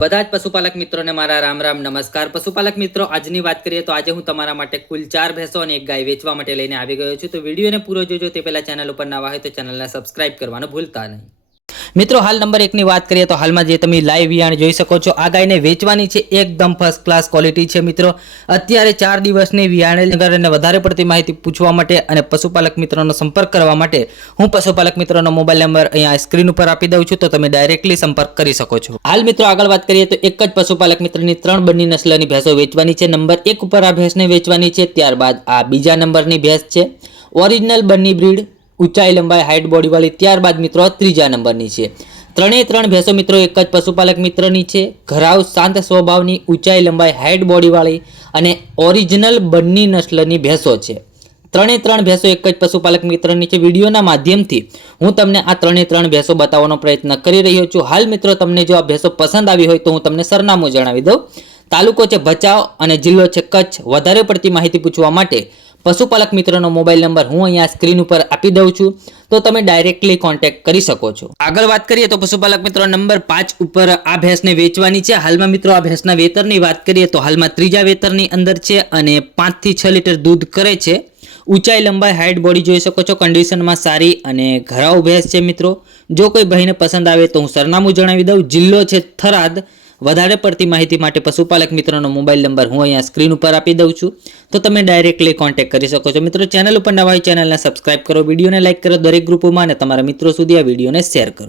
બધા જ પશુપાલક મિત્રોને મારા રામ રામ નમસ્કાર. પશુપાલક મિત્રો, આજની વાત કરીએ તો આજે હું તમારા માટે કુલ ચાર ભેંસો અને એક ગાય વેચવા માટે લઈને આવી ગયો છું. તો વિડીયોને પૂરો જોજો. તે પહેલા ચેનલ ઉપર નવા હોય તો ચેનલને સબસ્ક્રાઇબ કરવાનું ભૂલતા નહીં. મિત્રો, હાલ નંબર એકની વાત કરીએ તો હાલમાં જે તમે લાઈવ વિયાણ જોઈ શકો છો, આ ગાયને વેચવાની છે, એકદમ ફર્સ્ટ ક્લાસ ક્વોલિટી છે મિત્રો. અત્યારે ચાર દિવસની વિયાણે અને વધારે પડતી માહિતી પૂછવા માટે અને પશુપાલક મિત્રોનો સંપર્ક કરવા માટે હું પશુપાલક મિત્રોનો મોબાઈલ નંબર અહીંયા સ્ક્રીન ઉપર આપી દઉં છું, તો તમે ડાયરેક્ટલી સંપર્ક કરી શકો છો. હાલ મિત્રો, આગળ વાત કરીએ તો એક જ પશુપાલક મિત્રની ત્રણ બંને નસ્લની ભેંસો વેચવાની છે. નંબર એક ઉપર આ ભેંસને વેચવાની છે, ત્યારબાદ આ બીજા નંબરની ભેંસ છે. ઓરિજિનલ બંની બ્રીડ ઊંચાઈ લંબાઈ હાઇટ બોડીવાળી ત્યારબાદ મિત્રો ત્રીજા નંબરની છે. ત્રણેય ત્રણ ભેંસો મિત્રો એક જ પશુપાલક મિત્રની છે. ઘરાવ શાંત સ્વભાવની ઊંચાઈ લંબાઈ હાઇટ બોડીવાળી અને ઓરિજિનલ બંની નસ્લની ભેંસો છે. ત્રણેય ત્રણ ભેંસો એક જ પશુપાલક મિત્રની છે. વિડીયોના માધ્યમથી હું તમને આ ત્રણેય ત્રણ ભેંસો બતાવવાનો પ્રયત્ન કરી રહ્યો છું. હાલ મિત્રો તમને જો આ ભેંસો પસંદ આવી હોય તો હું તમને સરનામું જણાવી દઉં. તાલુકો છે ભચાઉ અને જિલ્લો છે કચ્છ. વધારે પડતી માહિતી પૂછવા માટે પશુપાલક મિત્રોનો મોબાઈલ નંબર હું અહીંયા સ્ક્રીન ઉપર આપી દઉં છું. તો તમે ડાયરેક્ટલી કોન્ટેક્ટ કરી શકો છો. આગળ વાત કરીએ તો પશુપાલક મિત્રો નંબર પાંચ ઉપર આ ભેંસને વેચવાની છે. હાલમાં મિત્રો આ ભેંસના વેતરની વાત કરીએ તો હાલમાં ત્રીજા વેતરની અંદર છે અને પાંચથી છ લીટર દૂધ કરે છે. ઊંચાઈ, લંબાઈ હાઇટ બોડી જોઈ શકો છો. કન્ડિશનમાં સારી અને ઘરાઉ ભેંસ છે મિત્રો. જો કોઈ ભાઈને પસંદ આવે તો હું સરનામું જણાવી દઉં. જિલ્લો છે થરાદ. વધારે પડતી માહિતી માટે પશુપાલક મિત્રોનો મોબાઈલ નંબર હું અહીંયા સ્ક્રીન ઉપર આપી દઉં છું. તો તમે ડાયરેક્ટલી કોન્ટેક્ટ કરી શકો છો. મિત્રો, ચેનલ ઉપર નવા હોય ચેનલને સબસ્ક્રાઇબ કરો, વિડીયોને લાઇક કરો દરેક ગ્રુપોમાં અને તમારા મિત્રો સુધી આ વિડીયોને શેર કરો.